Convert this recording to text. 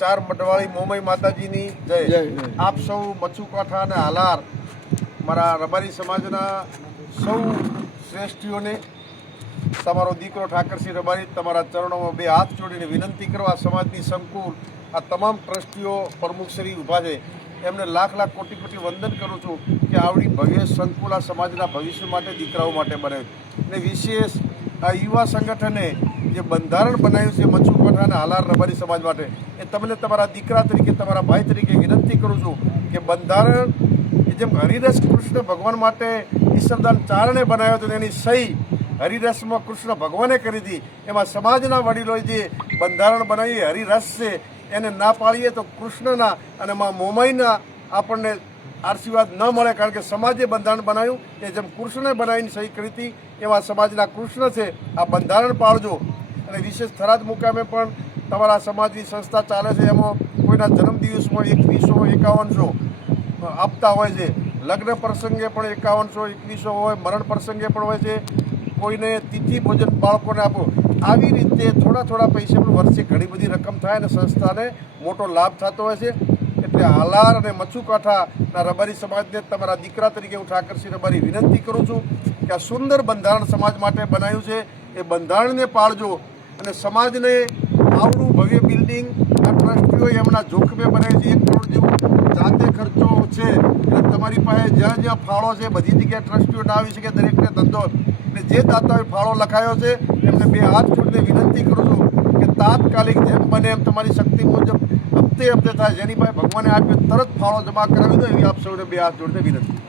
ચાર મઢવાળી મોમઈ માતાજીની જય। આપ સૌ મચ્છુકાંઠા અને હાલાર મારા રબારી સમાજના સૌ શ્રેષ્ઠીઓને તમારો દીકરો ઠાકરસિંહ રબારી તમારા ચરણોમાં બે હાથ જોડીને વિનંતી કરવા સમાજની સંકુલ આ તમામ ટ્રસ્ટીઓ પ્રમુખશ્રી ઊભા છે એમને લાખ લાખ કોટી કોટી વંદન કરું છું કે આવડી ભવ્ય સંકુલ આ સમાજના ભવિષ્ય માટે દીકરાઓ માટે બને અને વિશેષ આ યુવા સંગઠને જે બંધારણ બનાવ્યું છે મચ્છુકાંઠા અને હાલાર રબારી સમાજ માટે એ તમને તમારા દીકરા તરીકે તમારા ભાઈ તરીકે વિનંતી કરું છું કે બંધારણ જેમ હરિરસ કૃષ્ણ ભગવાન માટે ઈશ્વરદાન ચારણે બનાવ્યો હતો એની સહી હરિરસમાં કૃષ્ણ ભગવાને કરી હતી, એમાં સમાજના વડીલોએ જે બંધારણ બનાવી હરિરસ છે એને ના પાડીએ તો કૃષ્ણના અને માં મોમાઈના આપણને આશીર્વાદ ન મળે, કારણ કે સમાજે બંધારણ બનાવ્યું એ જેમ કૃષ્ણે બનાવીને સહી કરી હતી એવા સમાજના કૃષ્ણ છે। આ બંધારણ પાળજો અને વિશેષ થરાદ મુકામે પણ તમારા સમાજની સંસ્થા ચાલે છે, એમાં કોઈના જન્મદિવસમાં 2100 5100 આપતા હોય છે, લગ્ન પ્રસંગે પણ 5100 2100 હોય, મરણ પ્રસંગે પણ હોય છે, કોઈને તિથિ ભોજન બાળકોને આપો। આવી રીતે થોડા થોડા પૈસા પણ વર્ષે ઘણી બધી રકમ થાય અને સંસ્થાને મોટો લાભ થતો હોય છે। એટલે હાલાર અને મચ્છુકાંઠાના રબારી સમાજને તમારા દીકરા તરીકે હું ઠાકરસિંહ રબારી વિનંતી કરું છું કે આ સુંદર બંધારણ સમાજ માટે બનાવ્યું છે એ બંધારણને પાળજો અને સમાજને આવડું ભવ્ય બિલ્ડિંગ આ ટ્રસ્ટીઓ એમના જોખમે બનાવ્યું છે। 1 કરોડ જેવું જાતે ખર્ચો છે એટલે તમારી પાસે જ્યાં જ્યાં ફાળો છે બધી જગ્યાએ ટ્રસ્ટીઓ ના આવી શકે, દરેકને ધંધો એટલે જે દાતાઓએ ફાળો લખાયો છે એમને બે હાથ જોડીને વિનંતી કરું છું કે તાત્કાલિક જેમ બને એમ તમારી શક્તિ મુજબ હપ્તે થાય જેની પાસે ભગવાને આપ્યો તરત ફાળો જમા કરાવી દો એવી આપ સૌને બે હાથ જોડીને વિનંતી।